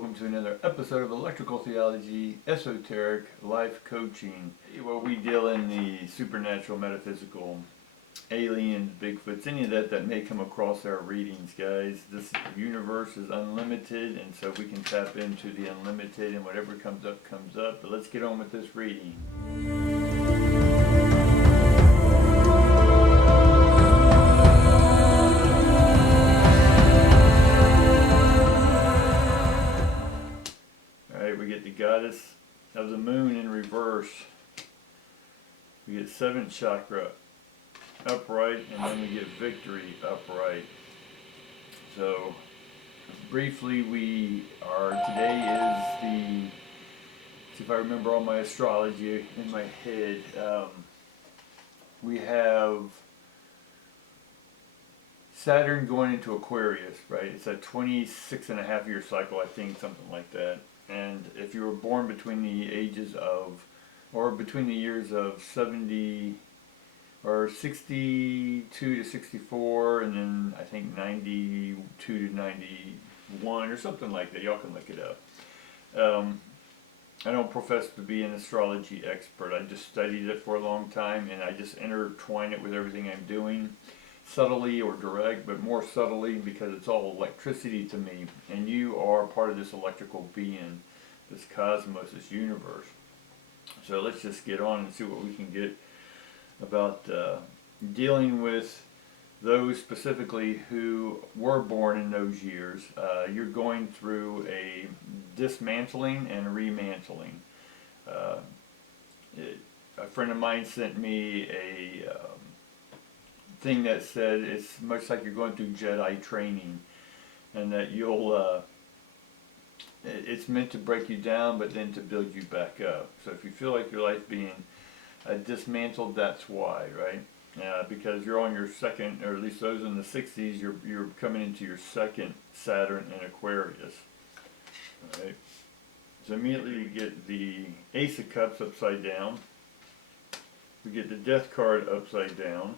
welcome to another episode of Electrical Theology Esoteric Life Coaching, where we deal in the supernatural, metaphysical, aliens, Bigfoots, any of that may come across our readings, guys. This universe is unlimited, and so we can tap into the unlimited, and whatever comes up, comes up. But let's get on with this reading. We get the goddess of the moon in reverse. We get 7th chakra upright, and then we get victory upright. So briefly, today is see if I remember all my astrology in my head. We have Saturn going into Aquarius, right? It's a 26.5-year cycle, I think, something like that. And if you were born between the ages of, or between the years of 70 or 62 to 64, and then I think 92 to 91 or something like that, y'all can look it up. I don't profess to be an astrology expert. I just studied it for a long time, and I just intertwine it with everything I'm doing, subtly or direct, but more subtly because it's all electricity to me, and you are part of this electrical being, this cosmos, this universe. So let's just get on and see what we can get about dealing with those specifically who were born in those years. You're going through a dismantling and a remantling. A friend of mine sent me a thing that said it's much like you're going through Jedi training, and that it's meant to break you down, but then to build you back up. So if you feel like your life being dismantled, that's why, right? Because you're on your second, or at least those in the 60s, you're coming into your second Saturn in Aquarius. All right. So immediately we get the Ace of Cups upside down. We get the Death card upside down.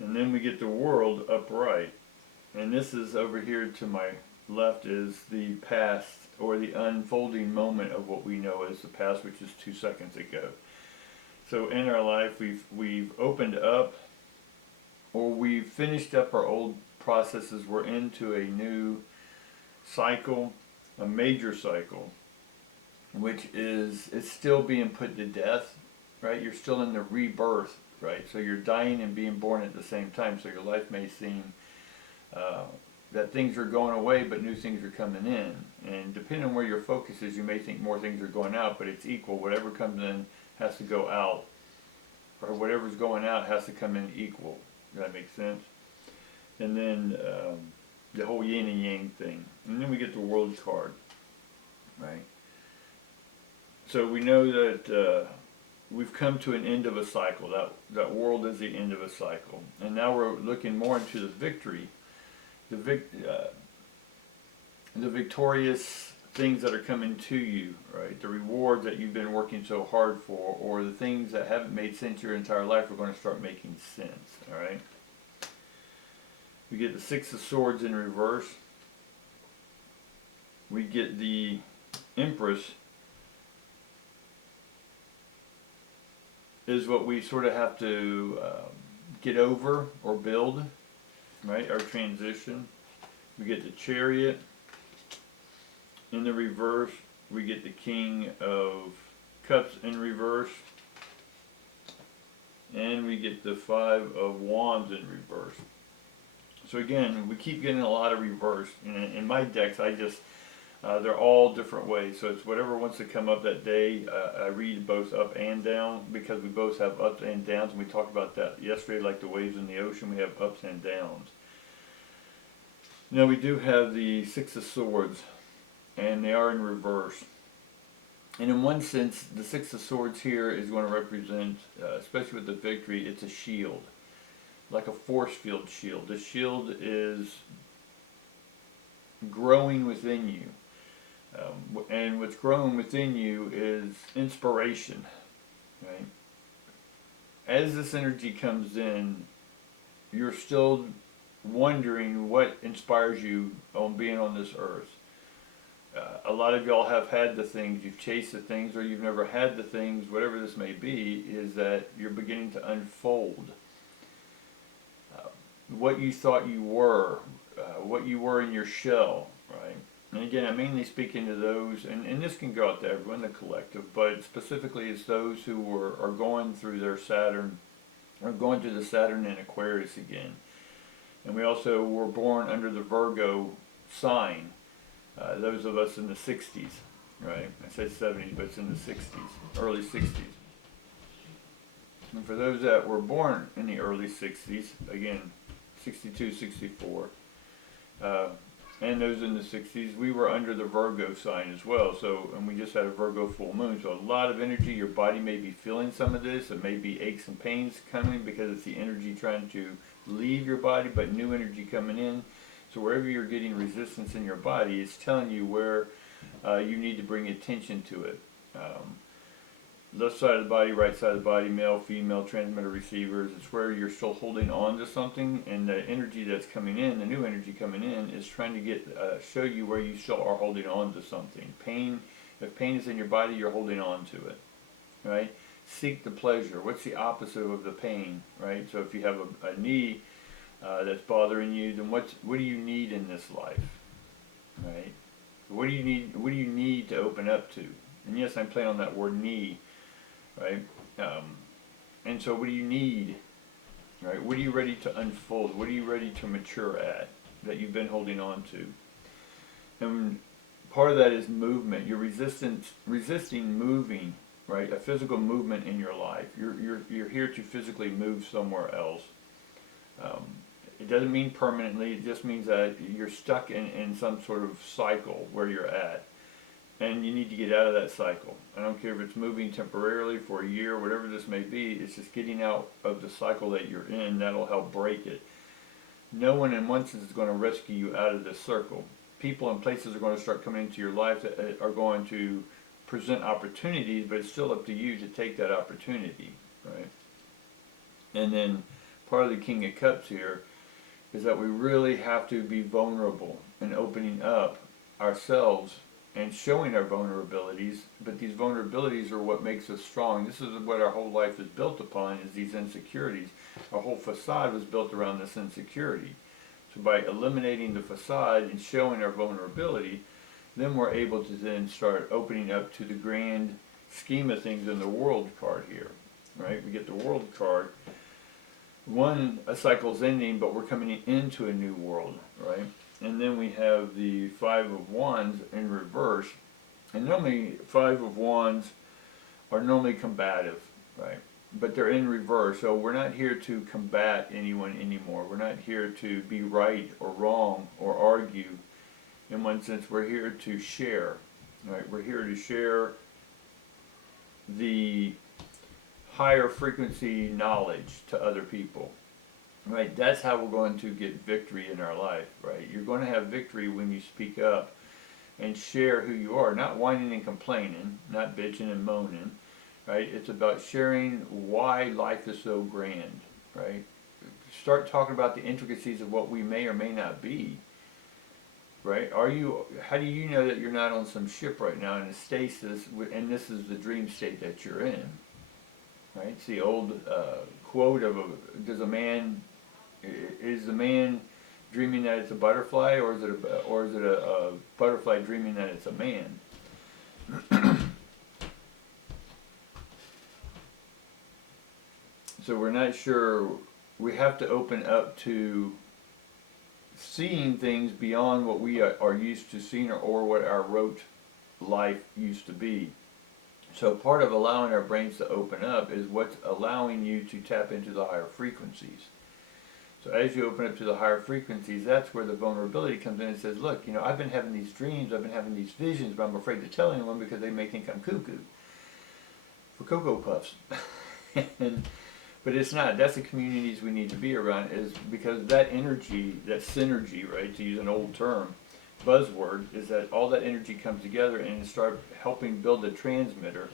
And then we get the World upright. And this is over here to my left is the past, or the unfolding moment of what we know as the past, which is 2 seconds ago. So in our life, we've opened up, or we've finished up our old processes. We're into a new cycle, a major cycle, which is, it's still being put to death, right? You're still in the rebirth, right? So you're dying and being born at the same time. So your life may seem that things are going away, but new things are coming in. And depending on where your focus is, you may think more things are going out, but it's equal. Whatever comes in has to go out, or whatever's going out has to come in equal. Does that make sense? And then the whole yin and yang thing. And then we get the World card, right? So we know that we've come to an end of a cycle. That world is the end of a cycle. And now we're looking more into the victory. The victorious things that are coming to you, right? The rewards that you've been working so hard for, or the things that haven't made sense your entire life are going to start making sense, all right? We get the 6 of Swords in reverse. We get the Empress, is what we sort of have to get over or build, right? Our transition. We get the Chariot. In the reverse, we get the King of Cups in reverse. And we get the 5 of Wands in reverse. So again, we keep getting a lot of reverse. In my decks, they're all different ways. So it's whatever wants to come up that day. I read both up and down, because we both have ups and downs, and we talked about that yesterday, like the waves in the ocean, we have ups and downs. Now we do have the 6 of Swords, and they are in reverse. And in one sense, the 6 of Swords here is going to represent, especially with the victory, it's a shield, like a force field shield. The shield is growing within you. And what's growing within you is inspiration, right? As this energy comes in, you're still wondering what inspires you on being on this earth. A lot of y'all have had the things, you've chased the things, or you've never had the things, whatever this may be, is that you're beginning to unfold what you thought you were, what you were in your shell, right? And again, I'm mainly speaking to those, and this can go out to everyone, the collective, but specifically it's those who are going through their Saturn, or going through the Saturn in Aquarius again. And we also were born under the Virgo sign. Those of us in the 60s, right? I said 70s, but it's in the 60s, early 60s. And for those that were born in the early 60s, again, 62, 64, and those in the 60s, we were under the Virgo sign as well. So, and we just had a Virgo full moon. So a lot of energy, your body may be feeling some of this. It may be aches and pains coming because it's the energy trying to leave your body, but new energy coming in. So wherever you're getting resistance in your body, it's telling you where you need to bring attention to it. Left side of the body, right side of the body, male, female, transmitter, receivers. It's where you're still holding on to something, and the energy that's coming in, the new energy coming in, is trying to get show you where you still are holding on to something. Pain, if pain is in your body, you're holding on to it, right? Seek the pleasure. What's the opposite of the pain, right? So if you have a knee that's bothering you, then what do you need in this life, right? What do you need? What do you need to open up to? And yes, I'm playing on that word knee, right? And so what do you need, right? What are you ready to unfold? What are you ready to mature at that you've been holding on to? And part of that is movement. You're resisting moving, right? A physical movement in your life. You're here to physically move somewhere else. It doesn't mean permanently. It just means that you're stuck in some sort of cycle where you're at. And you need to get out of that cycle. I don't care if it's moving temporarily for a year, whatever this may be, it's just getting out of the cycle that you're in. That'll help break it. No one in one sense is going to rescue you out of this circle. People and places are going to start coming into your life that are going to present opportunities, but it's still up to you to take that opportunity, right? And then part of the King of Cups here is that we really have to be vulnerable and opening up ourselves and showing our vulnerabilities, but these vulnerabilities are what makes us strong. This is what our whole life is built upon, is these insecurities. Our whole facade was built around this insecurity. So by eliminating the facade and showing our vulnerability, then we're able to then start opening up to the grand scheme of things in the world card here, right? We get the world card. A cycle's ending, but we're coming into a new world, right? And then we have the Five of Wands in reverse. And normally, Five of Wands are normally combative, right? But they're in reverse, so we're not here to combat anyone anymore. We're not here to be right or wrong or argue. In one sense, we're here to share, right? We're here to share the higher frequency knowledge to other people. Right, that's how we're going to get victory in our life, right? You're going to have victory when you speak up and share who you are, not whining and complaining, not bitching and moaning, right? It's about sharing why life is so grand, right? Start talking about the intricacies of what we may or may not be, right? How do you know that you're not on some ship right now in a stasis, and this is the dream state that you're in, right? It's the old quote of is the man dreaming that it's a butterfly, or is it a butterfly dreaming that it's a man? So we're not sure. We have to open up to seeing things beyond what we are used to seeing, or what our rote life used to be. So part of allowing our brains to open up is what's allowing you to tap into the higher frequencies. So as you open up to the higher frequencies, that's where the vulnerability comes in and says, look, I've been having these dreams, I've been having these visions, but I'm afraid to tell anyone because they may think I'm cuckoo for Cocoa Puffs. But it's not. That's the communities we need to be around, is because that energy, that synergy, right, to use an old term, buzzword, is that all that energy comes together and start helping build a transmitter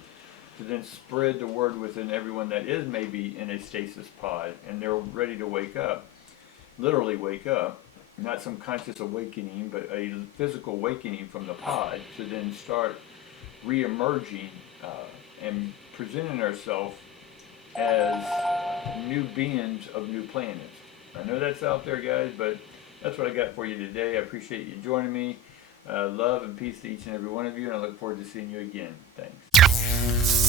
to then spread the word within everyone that is maybe in a stasis pod and they're ready to wake up, literally wake up, not some conscious awakening, but a physical awakening from the pod, to then start re-emerging and presenting ourselves as new beings of new planets. I know that's out there, guys, but that's what I got for you today. I appreciate you joining me. Love and peace to each and every one of you, and I look forward to seeing you again. Thanks.